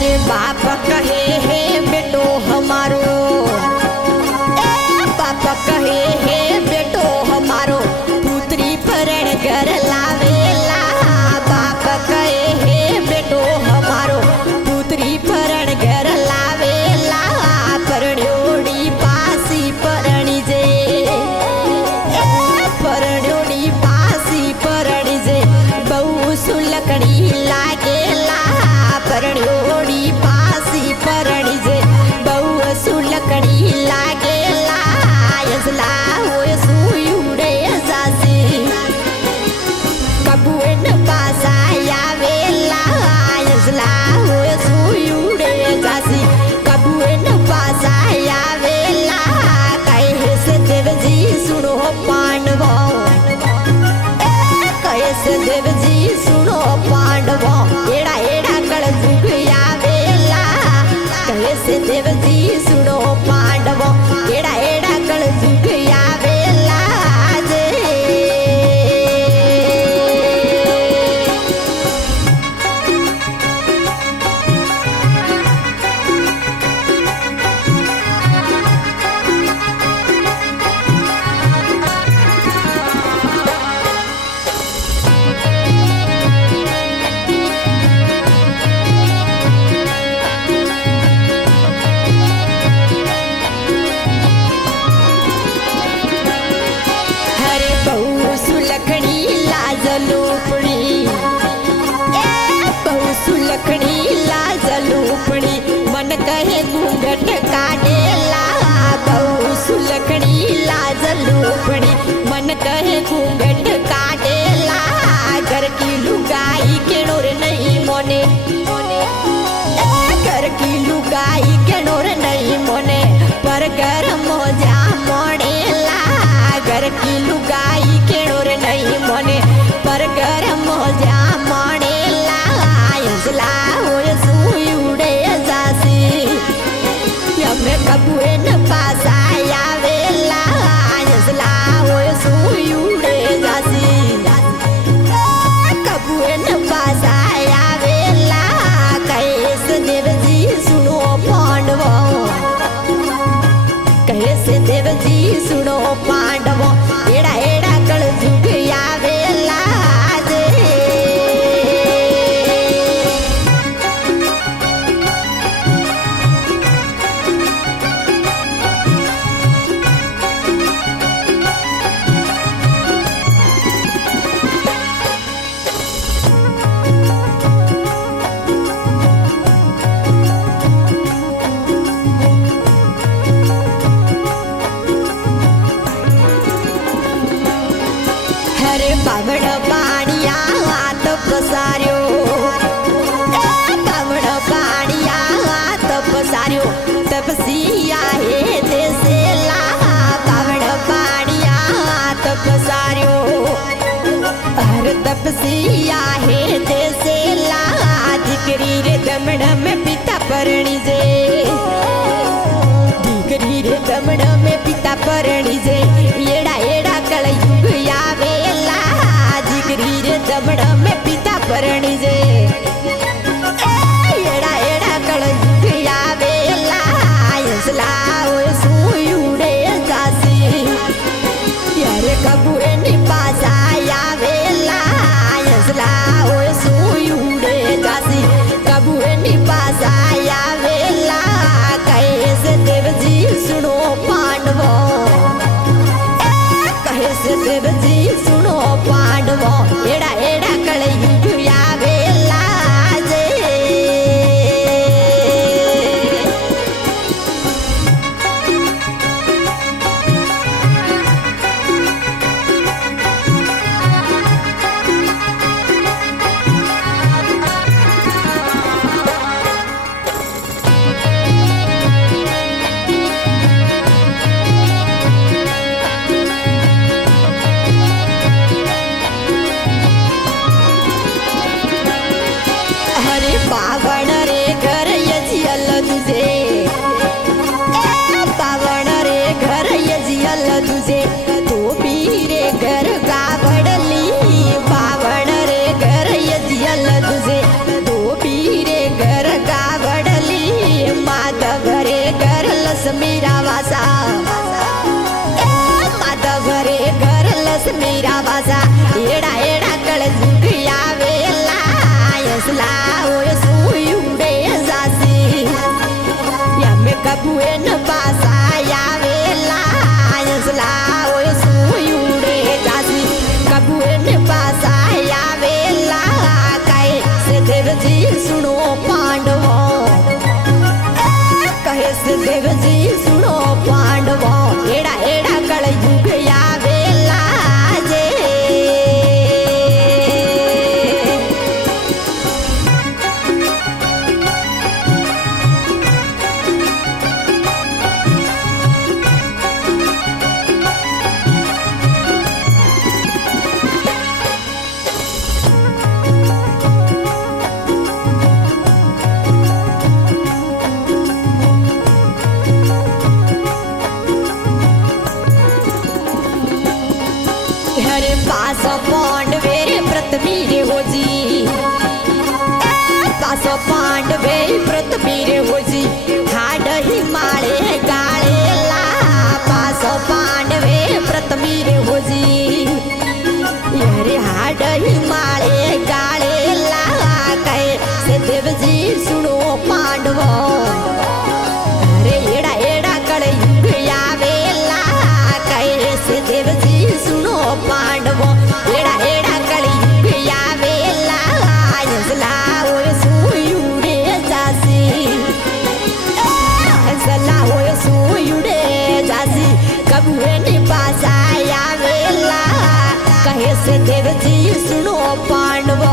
अरे बाप कहे हे बेटो हमारो, बाप कहे हे बेटो हमारो, पुत्री परण घर लावेला। बाप कहे हे बेटो हमारो, पुत्री परण घर लावेला। परण्योड़ी पासी परणी जे, परण्योड़ी पासी परणी जे, बहु सुलकड़ी लागेला। परण्योड़ी पासी परणी जे, बहु सुलकड़ी लागेला। यसला होय सुयुडे जासी, कबुएन पासा यावेला। यसला होय सुयुडे जासी, कबुएन पासा यावेला। कैसे देवजी सुनो पांडवो, कैसे देवजी सुनो पांडवो, एड़ा एड़ा कल जुग यावेला। कैसे देवजी सुनो पांडवो, एड़ा एड़ा कल जुग यावेला। हरे बहु सुलखड़ी लाजलूपड़ी, बहु सुलखड़ी लाजलूपड़ी, मन कहे घूंघट काटेला। बहु सुलखड़ी लाजलूपड़ी, मन कहे घूंघट काटेला। घर की लुगाई के नोर नहीं मोने, घर की लुगाई के नोर नहीं मोने, पर घर मोजा मोड़ेला। घर की लुगाई के नोर नहीं मोने, पर घर मोजा मोड़ेला। यसला होय सुयुडे जासी, यमे कबुएन पासा यावेला। यसला होय सुयुडे जासी, कबुएन पासा यावेला। कैसे देवजी सुनो पांडवो, कैसे देवजी सुनो पांडवो, एड़ा एड़ा कल जुग यावेला। हरे बावड़ पाणिया हाथ पसार्यो, बावड़ पाणिया हाथ पसार्यो, तपसिया हे देसेला। बावड़ पाणिया हाथ पसार्यो, हर तपसिया हे देसेला। दिकरी रे दमड़ में पिता परणी जे, दिकरी रे दमड़ में पिता परणी जे, एड़ा एड़ा कल युग यावेला। दिकरी रे दमड़ में पिता परणी जे, एड़ा एड़ा कल युग यावेला। यसला होय सुयुडे जासी, यारे कबुएन पासा यावेला। यसला होय सुयुडे जासी, कबुएन पासा यावेला। कैसे देवजी सुनो पांडवो, कैसे देवजी सुनो पांडवो, एड़ा एड़ा कल युग यावेला। देवजी सुनो पांडवो एड़ा एड़ा कलयुग आवेला जे हरे पास पांडवे प्रथमी रे होजी पास पांडवे प्रथमी रे होजी हाड हिमालय गाळेला पास पांडवे प्रथमी रे होजी हरे हाड हिमालय गाळेला कैसे देवजी सुनो पांडवो अरे एड़ा एड़ा कलयुग आवेला कैसे देवजी सुनो पांडवो एड़ा एड़ा कलयुग आवेला हंसला ओए सुयुडे जासी हंसला ओए सुयुडे जासी कबूए ने पासा आवेला कहे से देवजी सुनो पांडवो